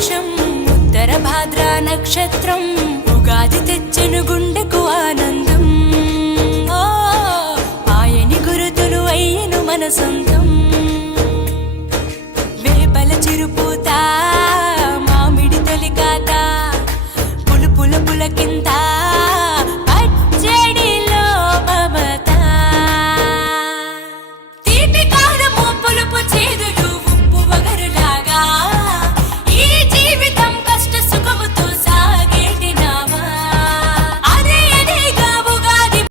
పక్షం ఉత్తర భాద్ర నక్షత్రం ఉగాది తెచ్చెను గుండెకు ఆనందం ఆయని గురుతులు అయ్యను మన సొంతం